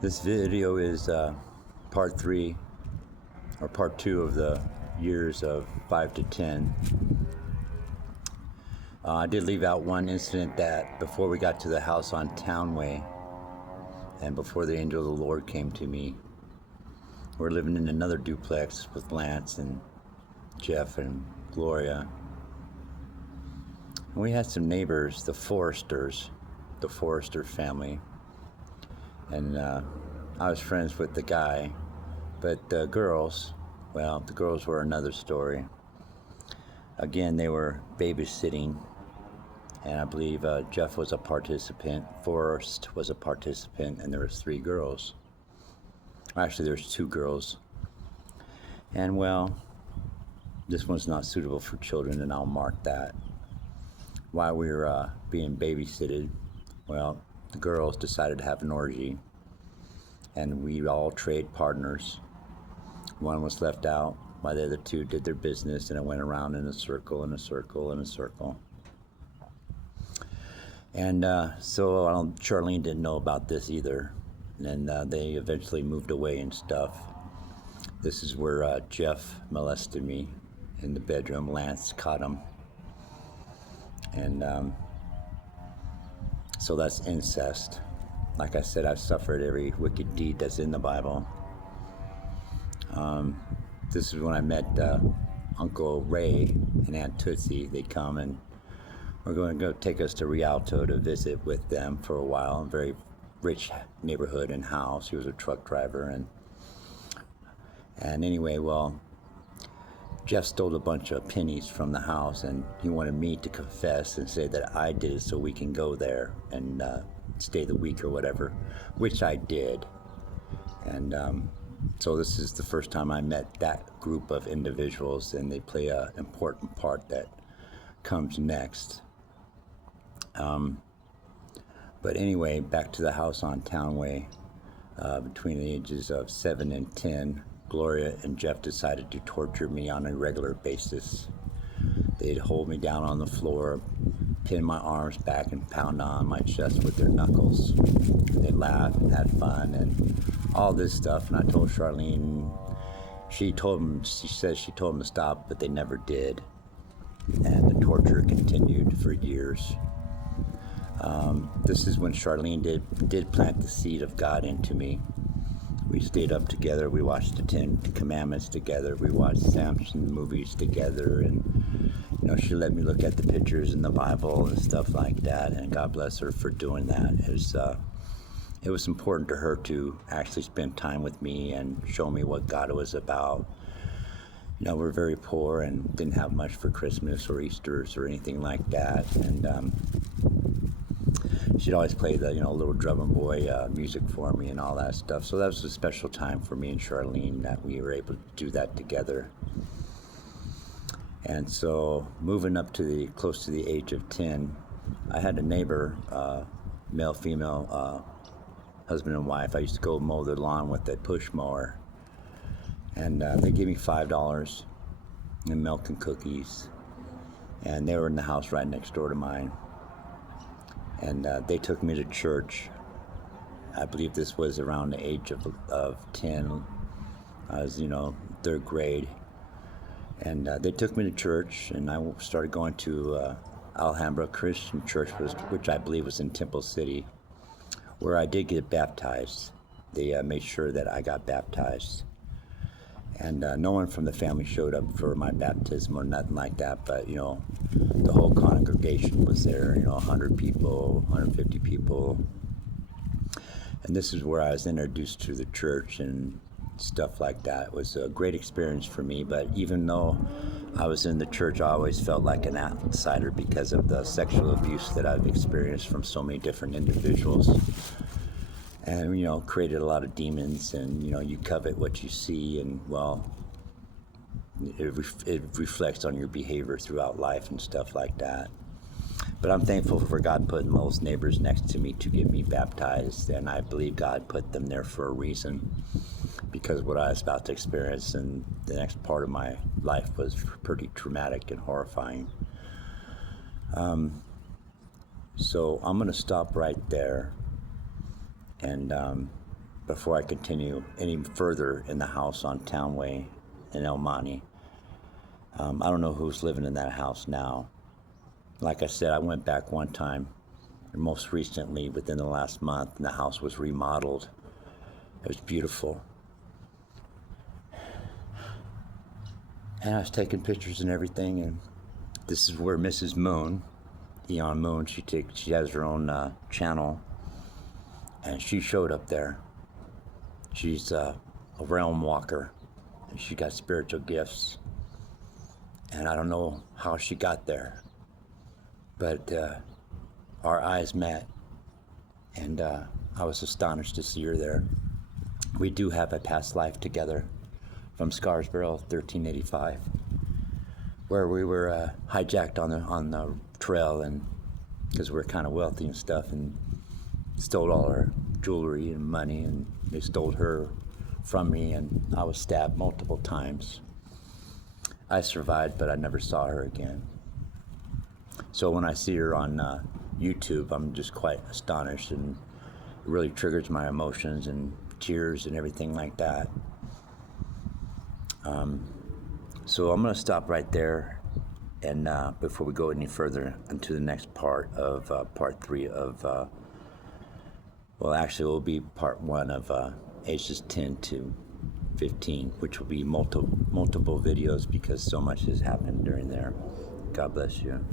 This video is part 3 or part 2 of the years of 5 to 10. I did leave out one incident that before we got to the house on Townway and before the angel of the Lord came to me, we're living in another duplex with Lance and Jeff and Gloria. And we had some neighbors, the Forrester family. And I was friends with the guy, but the girls were another story. Again, they were babysitting, and I believe Jeff was a participant, Forrest was a participant, and there was 3 girls. Actually, there's 2 girls. And this one's not suitable for children, and I'll mark that. While we were being babysitted, the girls decided to have an orgy, and we all trade partners. One was left out while the other 2 did their business, and it went around in a circle and a circle and a circle. And so Charlene didn't know about this either, and they eventually moved away and stuff. This is where Jeff molested me in the bedroom. Lance caught him, and so that's incest. Like I said, I've suffered every wicked deed that's in the Bible. This is when I met Uncle Ray and Aunt Tootsie. They come and we're going to go take us to Rialto to visit with them for a while. A very rich neighborhood and house. He was a truck driver, and anyway, Jeff stole a bunch of pennies from the house, and he wanted me to confess and say that I did it so we can go there and stay the week or whatever, which I did. And so this is the first time I met that group of individuals, and they play an important part that comes next. But anyway, back to the house on Townway. Between the ages of 7 and 10, Gloria and Jeff decided to torture me on a regular basis. They'd hold me down on the floor, pin my arms back, and pound on my chest with their knuckles. They laughed and had fun and all this stuff. And I told Charlene, she said she told them to stop, but they never did. And the torture continued for years. This is when Charlene did plant the seed of God into me. We stayed up together. We watched the 10 Commandments together. We watched Samson movies together, and she let me look at the pictures in the Bible and stuff like that. And God bless her for doing that. It was important to her to actually spend time with me and show me what God was about. We're very poor and didn't have much for Christmas or Easter's or anything like that. And she'd always play the little drum and boy music for me and all that stuff. So that was a special time for me and Charlene that we were able to do that together. And so moving up to close to the age of 10, I had a neighbor, male, female, husband and wife. I used to go mow their lawn with a push mower, and they gave me $5 and milk and cookies, and they were in the house right next door to mine. And they took me to church. I believe this was around the age of 10. I was, 3rd grade. And they took me to church, and I started going to Alhambra Christian Church, which I believe was in Temple City, where I did get baptized. They made sure that I got baptized. And no one from the family showed up for my baptism or nothing like that, but the whole congregation was there, 100 people, 150 people. And this is where I was introduced to the church and stuff like that. It was a great experience for me, but even though I was in the church, I always felt like an outsider because of the sexual abuse that I've experienced from so many different individuals. And created a lot of demons, and you covet what you see, and it reflects on your behavior throughout life and stuff like that. But I'm thankful for God putting those neighbors next to me to get me baptized, and I believe God put them there for a reason, because what I was about to experience in the next part of my life was pretty traumatic and horrifying. So I'm going to stop right there. And before I continue any further in the house on Townway in El Monte. I don't know who's living in that house now. Like I said, I went back one time, and most recently within the last month, and the house was remodeled. It was beautiful. And I was taking pictures and everything, and this is where Mrs. Moon, Eon Moon, she has her own channel, and she showed up there. She's a realm walker, and she got spiritual gifts, and I don't know how she got there, but our eyes met, and I was astonished to see her there. We do have a past life together from Scarsboro, 1385, where we were hijacked on the trail, and because we're kind of wealthy and stuff, and stole all our jewelry and money, and they stole her from me, and I was stabbed multiple times. I survived, but I never saw her again. So when I see her on YouTube, I'm just quite astonished, and it really triggers my emotions and tears and everything like that. So I'm going to stop right there, and before we go any further into the next part of part 3 of, well, actually it will be part 1 of ages 10 to 15, which will be multiple videos because so much has happened during there. God bless you.